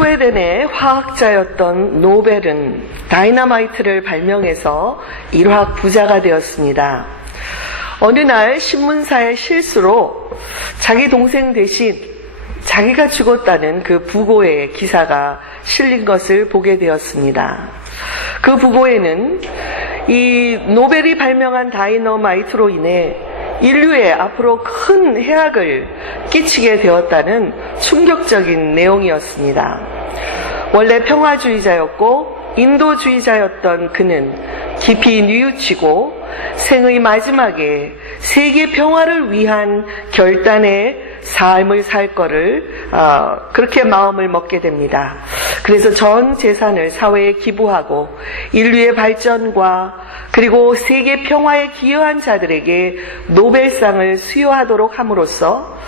스웨덴의 화학자였던 노벨은 다이너마이트를 발명해서 일화학 부자가 되었습니다. 어느 날 신문사의 실수로 자기 동생 대신 자기가 죽었다는 그 부고의 기사가 실린 것을 보게 되었습니다. 그 부고에는 이 노벨이 발명한 다이너마이트로 인해 인류에 앞으로 큰 해악을 끼치게 되었다는 충격적인 내용이었습니다. 원래 평화주의자였고 인도주의자였던 그는 깊이 뉘우치고 생의 마지막에 세계 평화를 위한 결단의 삶을 살 거를 그렇게 마음을 먹게 됩니다. 그래서 전 재산을 사회에 기부하고 인류의 발전과 그리고 세계 평화에 기여한 자들에게 노벨상을 수여하도록 함으로써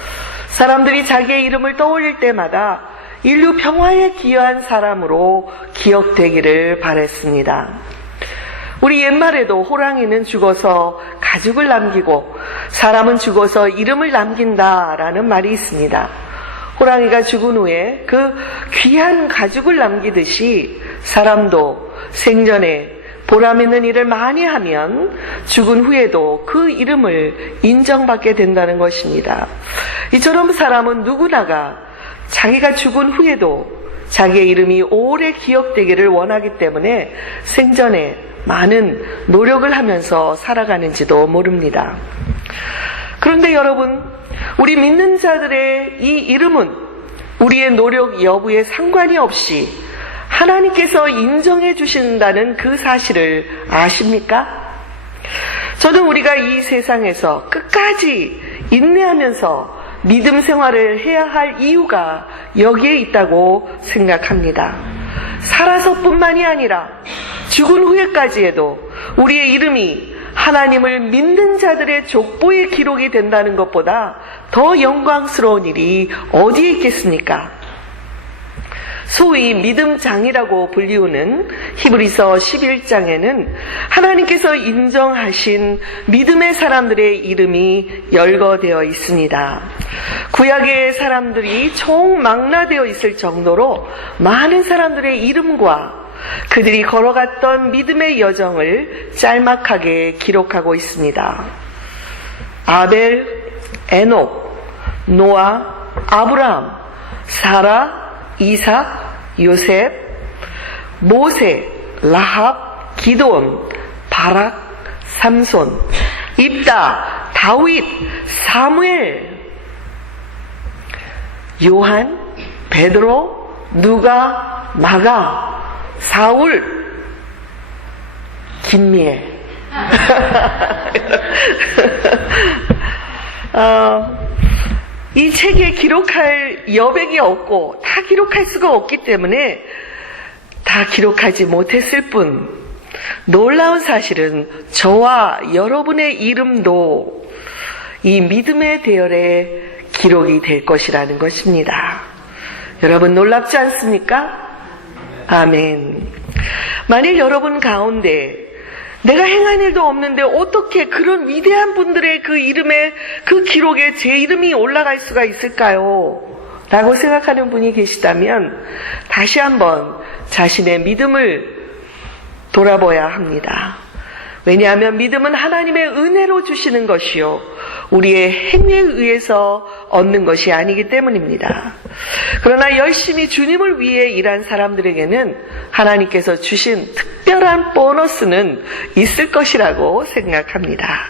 사람들이 자기의 이름을 떠올릴 때마다 인류 평화에 기여한 사람으로 기억되기를 바랬습니다. 우리 옛말에도 호랑이는 죽어서 가죽을 남기고 사람은 죽어서 이름을 남긴다라는 말이 있습니다. 호랑이가 죽은 후에 그 귀한 가죽을 남기듯이 사람도 생전에 보람있는 일을 많이 하면 죽은 후에도 그 이름을 인정받게 된다는 것입니다. 이처럼 사람은 누구나가 자기가 죽은 후에도 자기의 이름이 오래 기억되기를 원하기 때문에 생전에 많은 노력을 하면서 살아가는지도 모릅니다. 그런데 여러분, 우리 믿는 자들의 이 이름은 우리의 노력 여부에 상관이 없이 하나님께서 인정해 주신다는 그 사실을 아십니까? 저는 우리가 이 세상에서 끝까지 인내하면서 믿음 생활을 해야 할 이유가 여기에 있다고 생각합니다. 살아서뿐만이 아니라 죽은 후에까지에도 우리의 이름이 하나님을 믿는 자들의 족보의 기록이 된다는 것보다 더 영광스러운 일이 어디에 있겠습니까? 소위 믿음장이라고 불리우는 히브리서 11장에는 하나님께서 인정하신 믿음의 사람들의 이름이 열거되어 있습니다. 구약의 사람들이 총망라되어 있을 정도로 많은 사람들의 이름과 그들이 걸어갔던 믿음의 여정을 짤막하게 기록하고 있습니다. 아벨, 에녹, 노아, 아브라함, 사라, 이삭, 요셉, 모세, 라합, 기드온, 바락, 삼손, 입다, 다윗, 사무엘, 요한, 베드로, 누가, 마가, 사울, 김미애. 이 책에 기록할 여백이 없고 다 기록할 수가 없기 때문에 다 기록하지 못했을 뿐, 놀라운 사실은 저와 여러분의 이름도 이 믿음의 대열에 기록이 될 것이라는 것입니다. 여러분 놀랍지 않습니까? 아멘. 만일 여러분 가운데 내가 행한 일도 없는데 어떻게 그런 위대한 분들의 그 이름에, 그 기록에 제 이름이 올라갈 수가 있을까요? 라고 생각하는 분이 계시다면 다시 한번 자신의 믿음을 돌아봐야 합니다. 왜냐하면 믿음은 하나님의 은혜로 주시는 것이요, 우리의 행위에 의해서 얻는 것이 아니기 때문입니다. 그러나 열심히 주님을 위해 일한 사람들에게는 하나님께서 주신 특별한 보너스는 있을 것이라고 생각합니다.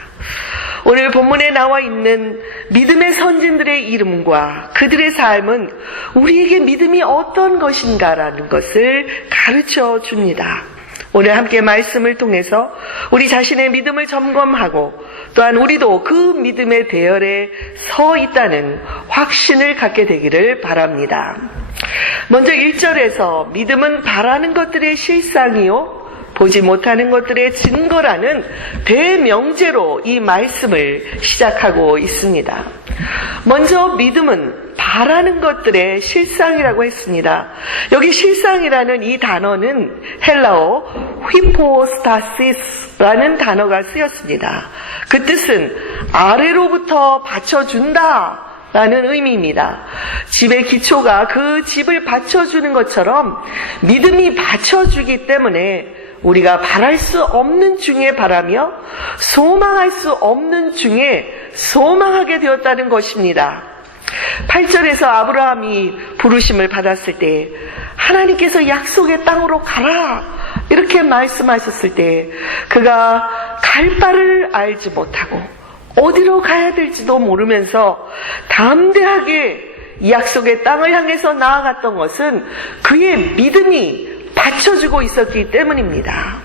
오늘 본문에 나와 있는 믿음의 선진들의 이름과 그들의 삶은 우리에게 믿음이 어떤 것인가라는 것을 가르쳐 줍니다. 오늘 함께 말씀을 통해서 우리 자신의 믿음을 점검하고 또한 우리도 그 믿음의 대열에 서 있다는 확신을 갖게 되기를 바랍니다. 먼저 1절에서 믿음은 바라는 것들의 실상이요 보지 못하는 것들의 증거라는 대명제로 이 말씀을 시작하고 있습니다. 먼저 믿음은 바라는 것들의 실상이라고 했습니다. 여기 실상이라는 이 단어는 헬라어 휘포스타시스라는 단어가 쓰였습니다. 그 뜻은 아래로부터 받쳐준다 라는 의미입니다. 집의 기초가 그 집을 받쳐주는 것처럼 믿음이 받쳐주기 때문에 우리가 바랄 수 없는 중에 바라며 소망할 수 없는 중에 소망하게 되었다는 것입니다. 8절에서 아브라함이 부르심을 받았을 때 하나님께서 약속의 땅으로 가라 이렇게 말씀하셨을 때 그가 갈 바를 알지 못하고 어디로 가야 될지도 모르면서 담대하게 약속의 땅을 향해서 나아갔던 것은 그의 믿음이 받쳐주고 있었기 때문입니다.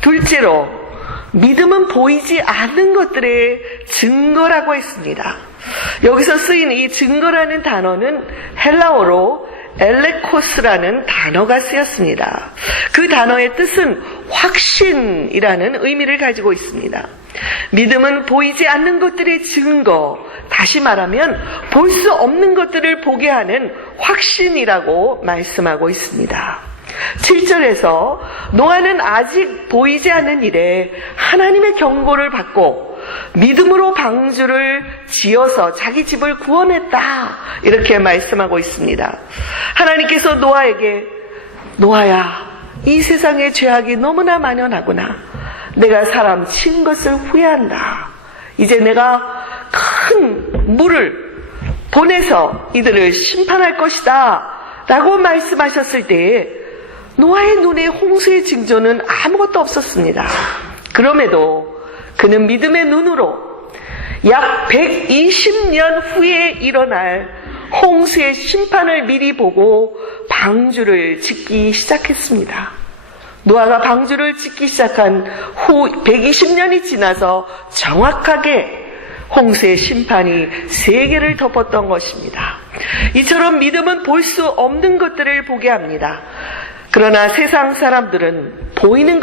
둘째로 믿음은 보이지 않는 것들의 증거라고 했습니다. 여기서 쓰인 이 증거라는 단어는 헬라어로 엘레코스라는 단어가 쓰였습니다. 그 단어의 뜻은 확신이라는 의미를 가지고 있습니다. 믿음은 보이지 않는 것들의 증거, 다시 말하면 볼 수 없는 것들을 보게 하는 확신이라고 말씀하고 있습니다. 7절에서 노아는 아직 보이지 않는 일에 하나님의 경고를 받고 믿음으로 방주를 지어서 자기 집을 구원했다 이렇게 말씀하고 있습니다. 하나님께서 노아에게 노아야 이 세상의 죄악이 너무나 만연하구나. 내가 사람 친 것을 후회한다. 이제 내가 큰 물을 보내서 이들을 심판할 것이다 라고 말씀하셨을 때에 노아의 눈에 홍수의 징조는 아무것도 없었습니다. 그럼에도 그는 믿음의 눈으로 약 120년 후에 일어날 홍수의 심판을 미리 보고 방주를 짓기 시작했습니다. 노아가 방주를 짓기 시작한 후 120년이 지나서 정확하게 홍수의 심판이 세계를 덮었던 것입니다. 이처럼 믿음은 볼 수 없는 것들을 보게 합니다. 그러나 세상 사람들은 보이는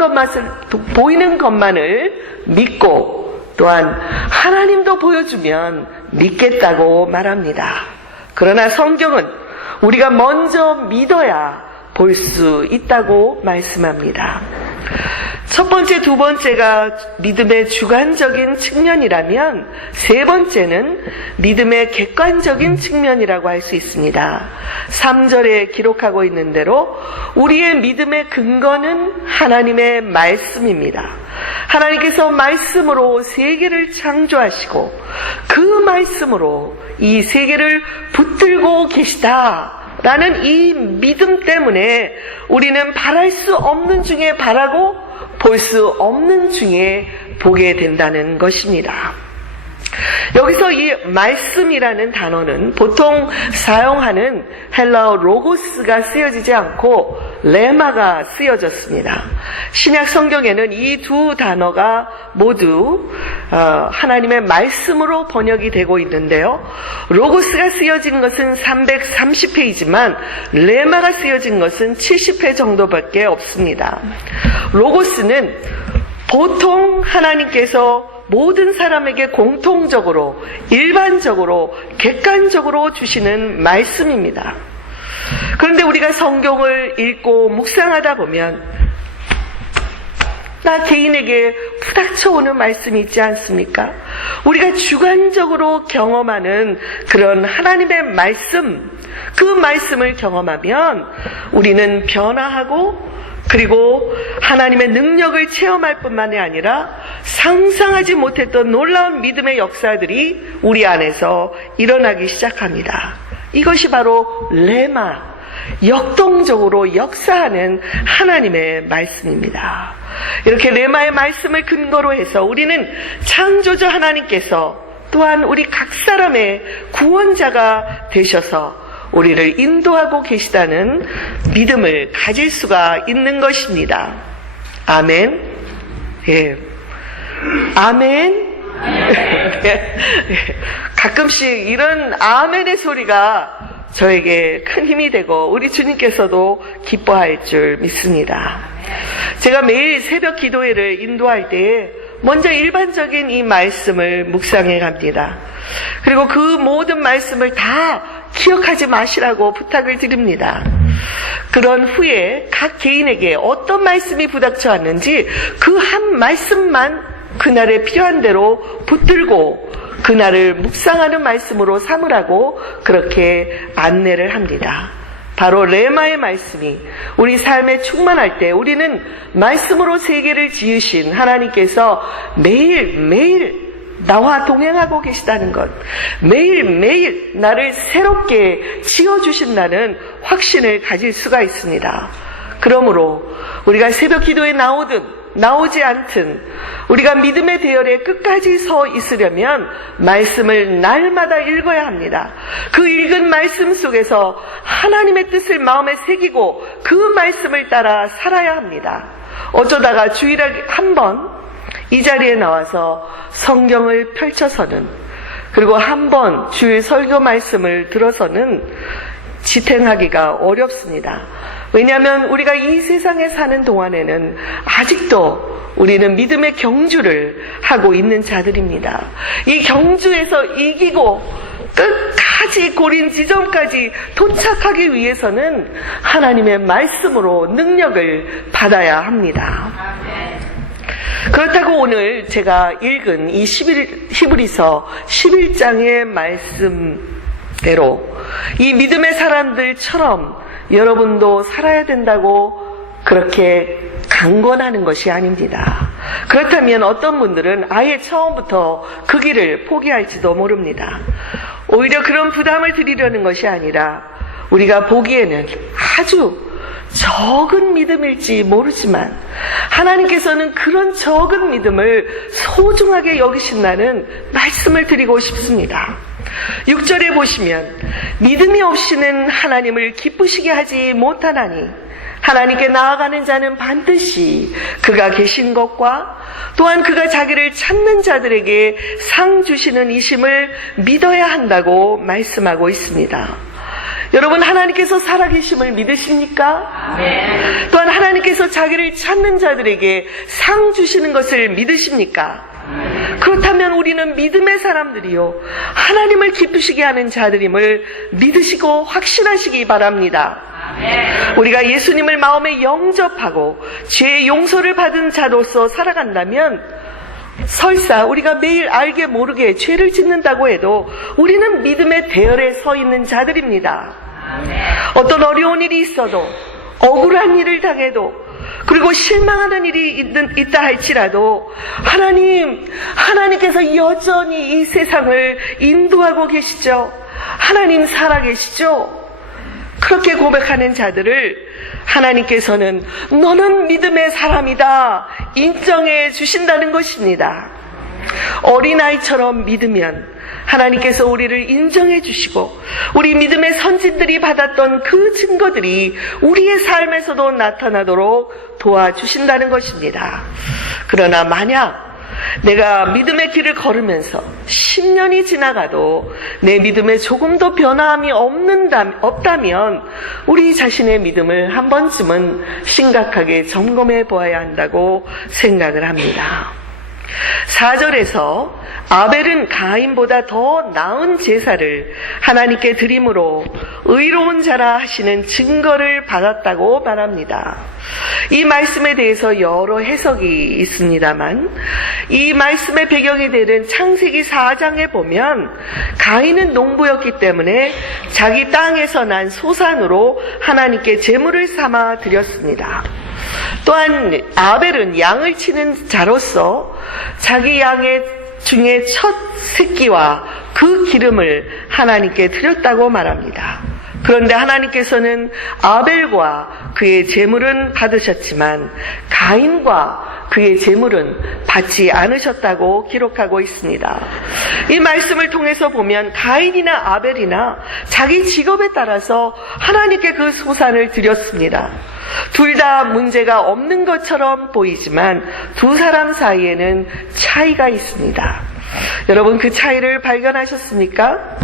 것만을 믿고 또한 하나님도 보여주면 믿겠다고 말합니다. 그러나 성경은 우리가 먼저 믿어야 볼 수 있다고 말씀합니다. 첫 번째, 두 번째가 믿음의 주관적인 측면이라면 세 번째는 믿음의 객관적인 측면이라고 할 수 있습니다. 3절에 기록하고 있는 대로 우리의 믿음의 근거는 하나님의 말씀입니다. 하나님께서 말씀으로 세계를 창조하시고 그 말씀으로 이 세계를 붙들고 계시다 라는 이 믿음 때문에 우리는 바랄 수 없는 중에 바라고 볼 수 없는 중에 보게 된다는 것입니다. 여기서 이 말씀이라는 단어는 보통 사용하는 헬라어 로고스가 쓰여지지 않고 레마가 쓰여졌습니다. 신약 성경에는 이 두 단어가 모두 하나님의 말씀으로 번역이 되고 있는데요. 로고스가 쓰여진 것은 330회이지만 레마가 쓰여진 것은 70회 정도밖에 없습니다. 로고스는 보통 하나님께서 모든 사람에게 공통적으로, 일반적으로, 객관적으로 주시는 말씀입니다. 그런데 우리가 성경을 읽고 묵상하다 보면 나 개인에게 부닥쳐오는 말씀이 있지 않습니까? 우리가 주관적으로 경험하는 그런 하나님의 말씀, 그 말씀을 경험하면 우리는 변화하고 그리고 하나님의 능력을 체험할 뿐만이 아니라 상상하지 못했던 놀라운 믿음의 역사들이 우리 안에서 일어나기 시작합니다. 이것이 바로 레마, 역동적으로 역사하는 하나님의 말씀입니다. 이렇게 레마의 말씀을 근거로 해서 우리는 창조주 하나님께서 또한 우리 각 사람의 구원자가 되셔서 우리를 인도하고 계시다는 믿음을 가질 수가 있는 것입니다. 아멘. 예. 아멘. 가끔씩 이런 아멘의 소리가 저에게 큰 힘이 되고 우리 주님께서도 기뻐할 줄 믿습니다. 제가 매일 새벽 기도회를 인도할 때에 먼저 일반적인 이 말씀을 묵상해 갑니다. 그리고 그 모든 말씀을 다 기억하지 마시라고 부탁을 드립니다. 그런 후에 각 개인에게 어떤 말씀이 부닥쳐 왔는지 그 한 말씀만 그날에 필요한 대로 붙들고 그날을 묵상하는 말씀으로 삼으라고 그렇게 안내를 합니다. 바로 레마의 말씀이 우리 삶에 충만할 때 우리는 말씀으로 세계를 지으신 하나님께서 매일매일 나와 동행하고 계시다는 것, 매일매일 나를 새롭게 지어주신다는 확신을 가질 수가 있습니다. 그러므로 우리가 새벽 기도에 나오든 나오지 않든 우리가 믿음의 대열에 끝까지 서 있으려면 말씀을 날마다 읽어야 합니다. 그 읽은 말씀 속에서 하나님의 뜻을 마음에 새기고 그 말씀을 따라 살아야 합니다. 어쩌다가 주일에 한 번 이 자리에 나와서 성경을 펼쳐서는, 그리고 한 번 주일 설교 말씀을 들어서는 지탱하기가 어렵습니다. 왜냐하면 우리가 이 세상에 사는 동안에는 아직도 우리는 믿음의 경주를 하고 있는 자들입니다. 이 경주에서 이기고 끝까지 고린 지점까지 도착하기 위해서는 하나님의 말씀으로 능력을 받아야 합니다. 그렇다고 오늘 제가 읽은 이 히브리서 11장의 말씀대로 이 믿음의 사람들처럼 여러분도 살아야 된다고 그렇게 강권하는 것이 아닙니다. 그렇다면 어떤 분들은 아예 처음부터 그 길을 포기할지도 모릅니다. 오히려 그런 부담을 드리려는 것이 아니라 우리가 보기에는 아주 적은 믿음일지 모르지만 하나님께서는 그런 적은 믿음을 소중하게 여기신다는 말씀을 드리고 싶습니다. 6절에 보시면 믿음이 없이는 하나님을 기쁘시게 하지 못하나니 하나님께 나아가는 자는 반드시 그가 계신 것과 또한 그가 자기를 찾는 자들에게 상 주시는 이심을 믿어야 한다고 말씀하고 있습니다. 여러분, 하나님께서 살아계심을 믿으십니까? 네. 또한 하나님께서 자기를 찾는 자들에게 상 주시는 것을 믿으십니까? 그렇다면 우리는 믿음의 사람들이요, 하나님을 기쁘시게 하는 자들임을 믿으시고 확신하시기 바랍니다. 우리가 예수님을 마음에 영접하고 죄의 용서를 받은 자로서 살아간다면 설사 우리가 매일 알게 모르게 죄를 짓는다고 해도 우리는 믿음의 대열에 서 있는 자들입니다. 어떤 어려운 일이 있어도, 억울한 일을 당해도, 그리고 실망하는 일이 있다 할지라도 하나님께서 여전히 이 세상을 인도하고 계시죠. 하나님 살아계시죠. 그렇게 고백하는 자들을 하나님께서는 너는 믿음의 사람이다 인정해 주신다는 것입니다. 어린아이처럼 믿으면 하나님께서 우리를 인정해 주시고 우리 믿음의 선진들이 받았던 그 증거들이 우리의 삶에서도 나타나도록 도와주신다는 것입니다. 그러나 만약 내가 믿음의 길을 걸으면서 10년이 지나가도 내 믿음에 조금도 변화함이 없다면 우리 자신의 믿음을 한 번쯤은 심각하게 점검해 보아야 한다고 생각을 합니다. 4절에서 아벨은 가인보다 더 나은 제사를 하나님께 드림으로 의로운 자라 하시는 증거를 받았다고 말합니다. 이 말씀에 대해서 여러 해석이 있습니다만 이 말씀의 배경이 되는 창세기 4장에 보면 가인은 농부였기 때문에 자기 땅에서 난 소산으로 하나님께 제물을 삼아 드렸습니다. 또한 아벨은 양을 치는 자로서 자기 양의 중에 첫 새끼와 그 기름을 하나님께 드렸다고 말합니다. 그런데 하나님께서는 아벨과 그의 제물은 받으셨지만 가인과 그의 제물은 받지 않으셨다고 기록하고 있습니다. 이 말씀을 통해서 보면 가인이나 아벨이나 자기 직업에 따라서 하나님께 그 소산을 드렸습니다. 둘 다 문제가 없는 것처럼 보이지만 두 사람 사이에는 차이가 있습니다. 여러분, 그 차이를 발견하셨습니까?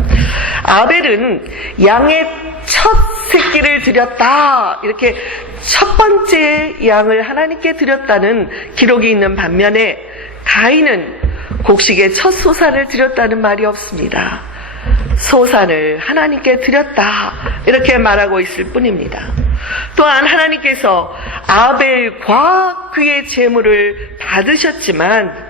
아벨은 양의 첫 새끼를 드렸다, 이렇게 첫 번째 양을 하나님께 드렸다는 기록이 있는 반면에 가인은 곡식의 첫 소산을 드렸다는 말이 없습니다. 소산을 하나님께 드렸다, 이렇게 말하고 있을 뿐입니다. 또한 하나님께서 아벨과 그의 제물을 받으셨지만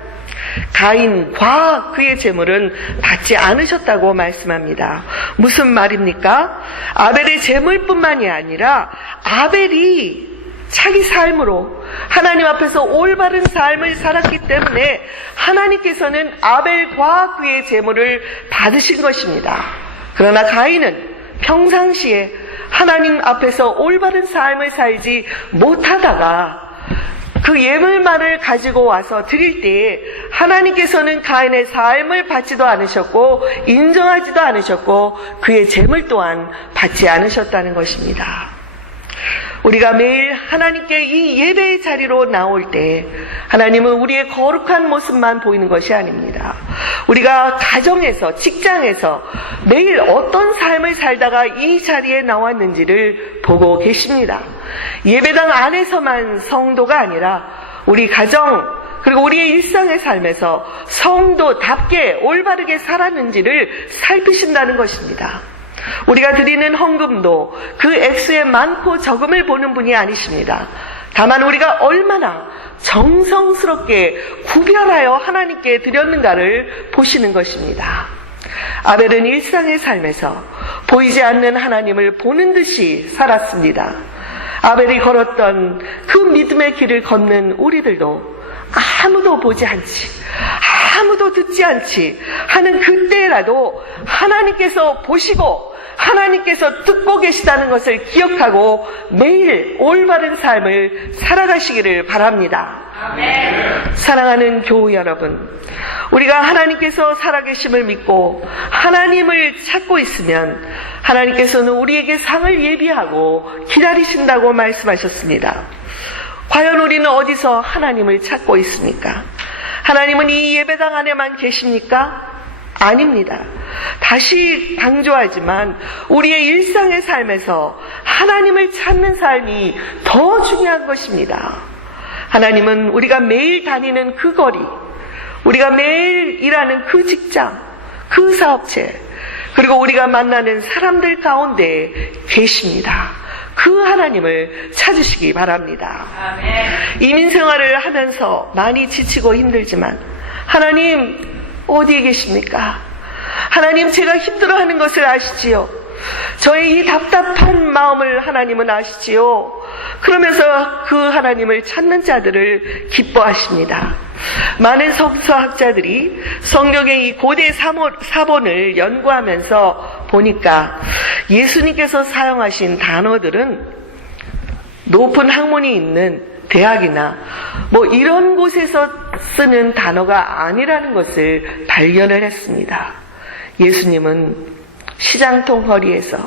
가인과 그의 제물은 받지 않으셨다고 말씀합니다. 무슨 말입니까? 아벨의 제물뿐만이 아니라 아벨이 자기 삶으로 하나님 앞에서 올바른 삶을 살았기 때문에 하나님께서는 아벨과 그의 제물을 받으신 것입니다. 그러나 가인은 평상시에 하나님 앞에서 올바른 삶을 살지 못하다가 그 예물만을 가지고 와서 드릴 때에 하나님께서는 가인의 삶을 받지도 않으셨고 인정하지도 않으셨고 그의 제물 또한 받지 않으셨다는 것입니다. 우리가 매일 하나님께 이 예배의 자리로 나올 때 하나님은 우리의 거룩한 모습만 보이는 것이 아닙니다. 우리가 가정에서, 직장에서 매일 어떤 삶을 살다가 이 자리에 나왔는지를 보고 계십니다. 예배당 안에서만 성도가 아니라 우리 가정 그리고 우리의 일상의 삶에서 성도답게 올바르게 살았는지를 살피신다는 것입니다. 우리가 드리는 헌금도 그 액수의 많고 적음을 보는 분이 아니십니다. 다만 우리가 얼마나 정성스럽게 구별하여 하나님께 드렸는가를 보시는 것입니다. 아벨은 일상의 삶에서 보이지 않는 하나님을 보는 듯이 살았습니다. 아벨이 걸었던 그 믿음의 길을 걷는 우리들도 아무도 보지 않지, 아무도 듣지 않지 하는 그때라도 하나님께서 보시고 하나님께서 듣고 계시다는 것을 기억하고 매일 올바른 삶을 살아가시기를 바랍니다. 아멘. 사랑하는 교우 여러분, 우리가 하나님께서 살아계심을 믿고 하나님을 찾고 있으면 하나님께서는 우리에게 상을 예비하고 기다리신다고 말씀하셨습니다. 과연 우리는 어디서 하나님을 찾고 있습니까? 하나님은 이 예배당 안에만 계십니까? 아닙니다. 다시 강조하지만 우리의 일상의 삶에서 하나님을 찾는 삶이 더 중요한 것입니다. 하나님은 우리가 매일 다니는 그 거리, 우리가 매일 일하는 그 직장, 그 사업체, 그리고 우리가 만나는 사람들 가운데 계십니다. 그 하나님을 찾으시기 바랍니다. 아멘. 이민생활을 하면서 많이 지치고 힘들지만 하나님 어디에 계십니까? 하나님, 제가 힘들어하는 것을 아시지요. 저의 이 답답한 마음을 하나님은 아시지요. 그러면서 그 하나님을 찾는 자들을 기뻐하십니다. 많은 석서학자들이 성경의 이 고대 사본을 연구하면서 보니까 예수님께서 사용하신 단어들은 높은 학문이 있는 대학이나 이런 곳에서 쓰는 단어가 아니라는 것을 발견을 했습니다. 예수님은 시장통 거리에서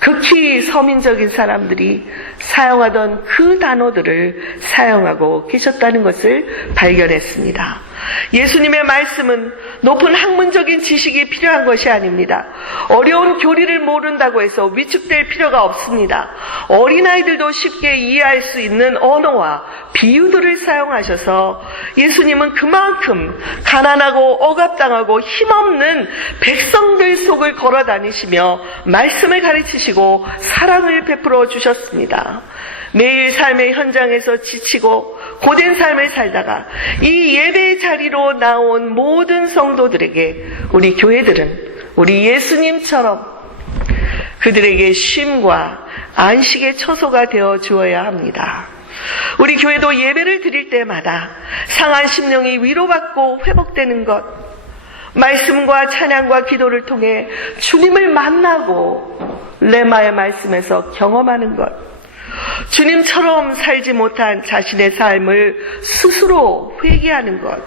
극히 서민적인 사람들이 사용하던 그 단어들을 사용하고 계셨다는 것을 발견했습니다. 예수님의 말씀은 높은 학문적인 지식이 필요한 것이 아닙니다. 어려운 교리를 모른다고 해서 위축될 필요가 없습니다. 어린아이들도 쉽게 이해할 수 있는 언어와 비유들을 사용하셔서 예수님은 그만큼 가난하고 억압당하고 힘없는 백성들 속을 걸어 다니시며 말씀을 가르치시고 사랑을 베풀어 주셨습니다. 매일 삶의 현장에서 지치고 고된 삶을 살다가 이 예배의 자리로 나온 모든 성도들에게 우리 교회들은 우리 예수님처럼 그들에게 쉼과 안식의 처소가 되어 주어야 합니다. 우리 교회도 예배를 드릴 때마다 상한 심령이 위로받고 회복되는 것, 말씀과 찬양과 기도를 통해 주님을 만나고 레마의 말씀에서 경험하는 것, 주님처럼 살지 못한 자신의 삶을 스스로 회개하는 것,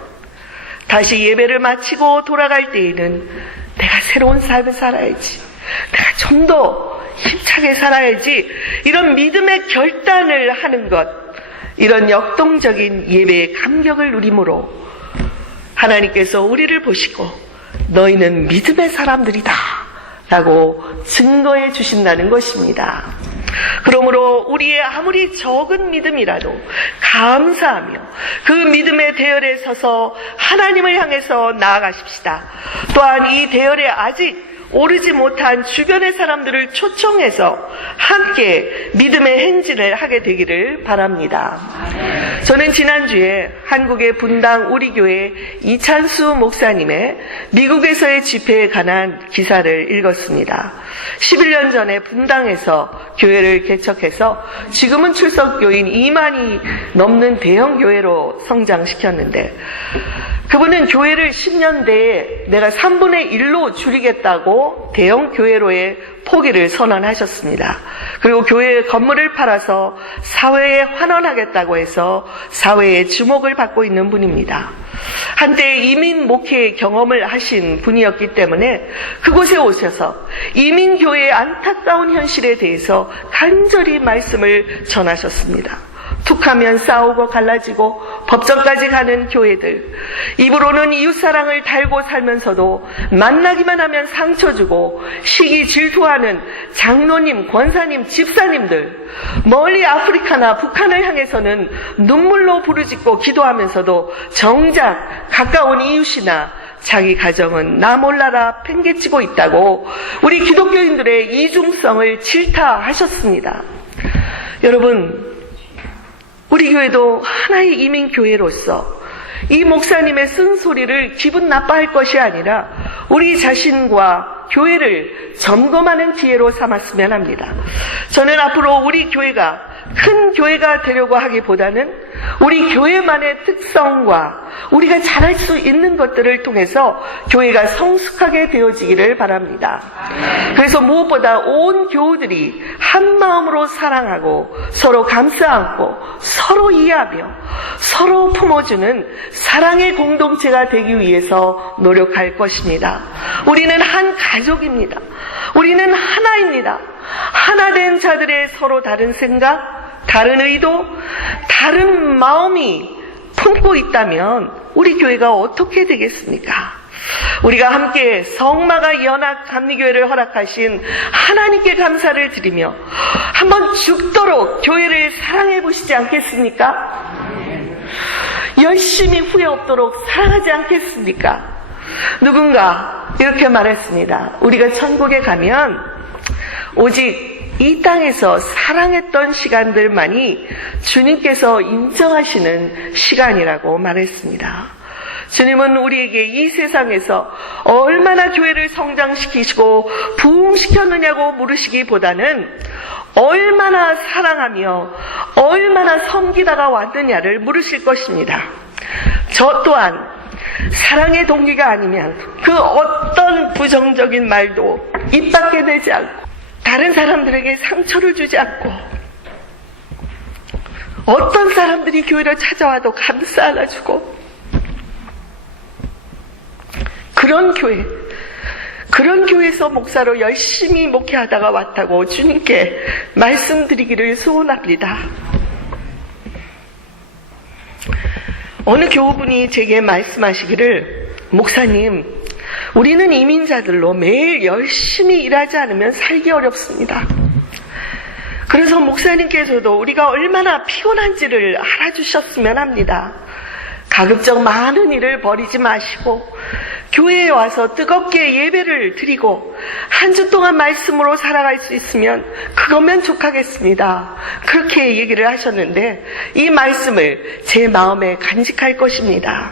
다시 예배를 마치고 돌아갈 때에는 내가 새로운 삶을 살아야지, 내가 좀 더 힘차게 살아야지, 이런 믿음의 결단을 하는 것, 이런 역동적인 예배의 감격을 누림으로 하나님께서 우리를 보시고 너희는 믿음의 사람들이다 라고 증거해 주신다는 것입니다. 그러므로 우리의 아무리 적은 믿음이라도 감사하며 그 믿음의 대열에 서서 하나님을 향해서 나아가십시다. 또한 이 대열에 아직 오르지 못한 주변의 사람들을 초청해서 함께 믿음의 행진을 하게 되기를 바랍니다. 저는 지난주에 한국의 분당 우리 교회 이찬수 목사님의 미국에서의 집회에 관한 기사를 읽었습니다. 11년 전에 분당에서 교회를 개척해서 지금은 출석교인 2만이 넘는 대형 교회로 성장시켰는데, 그분은 교회를 10년 내에 내가 3분의 1로 줄이겠다고 대형 교회로의 포기를 선언하셨습니다. 그리고 교회 건물을 팔아서 사회에 환원하겠다고 해서 사회의 주목을 받고 있는 분입니다. 한때 이민 목회 경험을 하신 분이었기 때문에 그곳에 오셔서 이민교회의 안타까운 현실에 대해서 간절히 말씀을 전하셨습니다. 툭하면 싸우고 갈라지고 법정까지 가는 교회들, 입으로는 이웃사랑을 달고 살면서도 만나기만 하면 상처 주고 시기 질투하는 장로님, 권사님, 집사님들, 멀리 아프리카나 북한을 향해서는 눈물로 부르짖고 기도하면서도 정작 가까운 이웃이나 자기 가정은 나 몰라라 팽개치고 있다고 우리 기독교인들의 이중성을 질타하셨습니다. 여러분, 우리 교회도 하나의 이민교회로서 이 목사님의 쓴소리를 기분 나빠할 것이 아니라 우리 자신과 교회를 점검하는 기회로 삼았으면 합니다. 저는 앞으로 우리 교회가 큰 교회가 되려고 하기보다는 우리 교회만의 특성과 우리가 잘할 수 있는 것들을 통해서 교회가 성숙하게 되어지기를 바랍니다. 그래서 무엇보다 온 교우들이 한 마음으로 사랑하고 서로 감싸 안고 서로 이해하며 서로 품어주는 사랑의 공동체가 되기 위해서 노력할 것입니다. 우리는 한 가족입니다. 우리는 하나입니다. 하나 된 자들의 서로 다른 생각, 다른 의도, 다른 마음이 품고 있다면 우리 교회가 어떻게 되겠습니까? 우리가 함께 성마가 연합 감리교회를 허락하신 하나님께 감사를 드리며 한번 죽도록 교회를 사랑해 보시지 않겠습니까? 열심히 후회 없도록 사랑하지 않겠습니까? 누군가 이렇게 말했습니다. 우리가 천국에 가면 오직 이 땅에서 사랑했던 시간들만이 주님께서 인정하시는 시간이라고 말했습니다. 주님은 우리에게 이 세상에서 얼마나 교회를 성장시키시고 부흥시켰느냐고 물으시기보다는 얼마나 사랑하며 얼마나 섬기다가 왔느냐를 물으실 것입니다. 저 또한 사랑의 동기가 아니면 그 어떤 부정적인 말도 입 밖에 내지 않고 다른 사람들에게 상처를 주지 않고 어떤 사람들이 교회를 찾아와도 감싸 안아주고 그런 교회에서 목사로 열심히 목회하다가 왔다고 주님께 말씀드리기를 소원합니다. 어느 교우분이 제게 말씀하시기를, 목사님, 우리는 이민자들로 매일 열심히 일하지 않으면 살기 어렵습니다. 그래서 목사님께서도 우리가 얼마나 피곤한지를 알아주셨으면 합니다. 가급적 많은 일을 버리지 마시고 교회에 와서 뜨겁게 예배를 드리고 한 주 동안 말씀으로 살아갈 수 있으면 그거면 족하겠습니다. 그렇게 얘기를 하셨는데 이 말씀을 제 마음에 간직할 것입니다.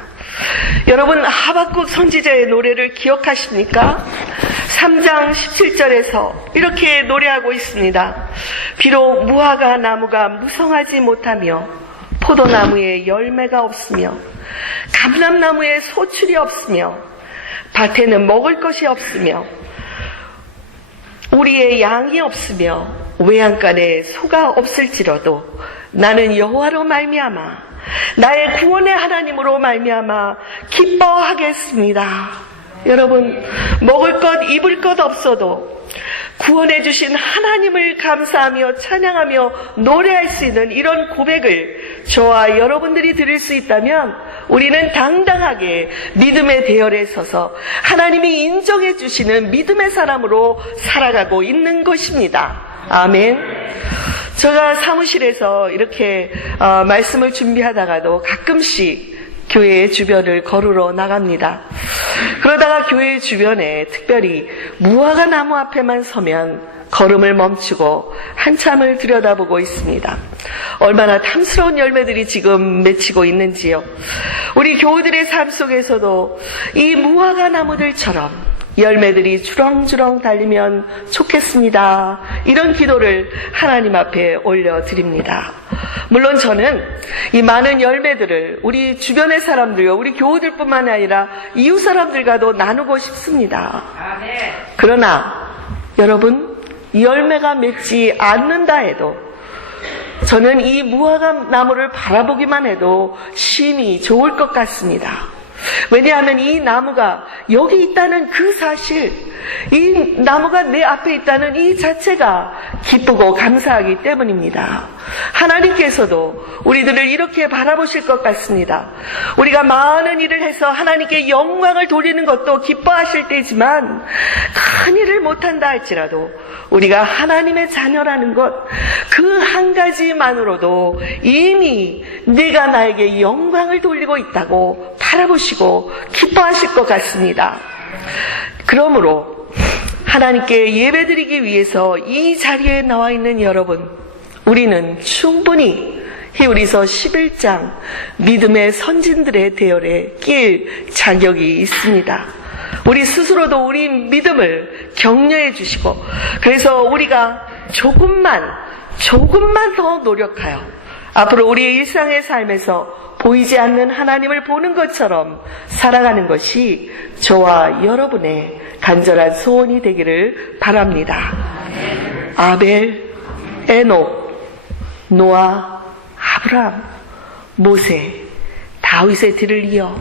여러분, 하박국 선지자의 노래를 기억하십니까? 3장 17절에서 이렇게 노래하고 있습니다. 비록 무화과 나무가 무성하지 못하며 포도나무에 열매가 없으며 감람나무에 소출이 없으며 밭에는 먹을 것이 없으며 우리의 양이 없으며 외양간에 소가 없을지라도 나는 여호와로 말미암아 나의 구원의 하나님으로 말미암아 기뻐하겠습니다. 여러분, 먹을 것 입을 것 없어도 구원해 주신 하나님을 감사하며 찬양하며 노래할 수 있는 이런 고백을 저와 여러분들이 들을 수 있다면 우리는 당당하게 믿음의 대열에 서서 하나님이 인정해 주시는 믿음의 사람으로 살아가고 있는 것입니다. 아멘. 제가 사무실에서 이렇게 말씀을 준비하다가도 가끔씩 교회 주변을 걸으러 나갑니다. 그러다가 교회 주변에 특별히 무화과 나무 앞에만 서면 걸음을 멈추고 한참을 들여다보고 있습니다. 얼마나 탐스러운 열매들이 지금 맺히고 있는지요. 우리 교우들의 삶 속에서도 이 무화과 나무들처럼 열매들이 주렁주렁 달리면 좋겠습니다. 이런 기도를 하나님 앞에 올려드립니다. 물론 저는 이 많은 열매들을 우리 주변의 사람들과 우리 교우들뿐만 아니라 이웃 사람들과도 나누고 싶습니다. 그러나 여러분, 열매가 맺지 않는다 해도 저는 이 무화과 나무를 바라보기만 해도 심히 좋을 것 같습니다. 왜냐하면 이 나무가 여기 있다는 그 사실, 이 나무가 내 앞에 있다는 이 자체가 기쁘고 감사하기 때문입니다. 하나님께서도 우리들을 이렇게 바라보실 것 같습니다. 우리가 많은 일을 해서 하나님께 영광을 돌리는 것도 기뻐하실 때지만 큰 일을 못한다 할지라도 우리가 하나님의 자녀라는 것, 그 한 가지만으로도 이미 네가 나에게 영광을 돌리고 있다고 바라보시고 기뻐하실 것 같습니다. 그러므로 하나님께 예배드리기 위해서 이 자리에 나와 있는 여러분, 우리는 충분히 히브리서 11장 믿음의 선진들의 대열에 낄 자격이 있습니다. 우리 스스로도 우리 믿음을 격려해 주시고, 그래서 우리가 조금만 더 노력하여 앞으로 우리의 일상의 삶에서 보이지 않는 하나님을 보는 것처럼 살아가는 것이 저와 여러분의 간절한 소원이 되기를 바랍니다. 아벨, 에녹, 노아, 아브라함, 모세, 다윗의 뒤를 이어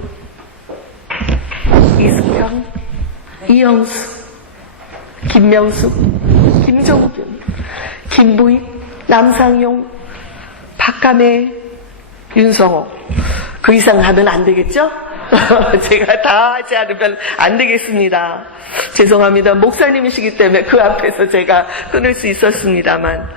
이승경, 이영수, 김명숙, 김종균, 김부익, 남상용, 박감혜, 윤성호. 그 이상 하면 안 되겠죠? 제가 다 하지 않으면 안 되겠습니다. 죄송합니다. 목사님이시기 때문에 그 앞에서 제가 끊을 수 있었습니다만,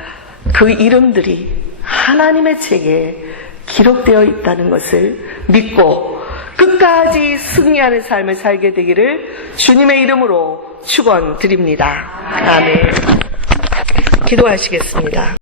그 이름들이 하나님의 책에 기록되어 있다는 것을 믿고 끝까지 승리하는 삶을 살게 되기를 주님의 이름으로 축원드립니다. 아멘. 기도하시겠습니다.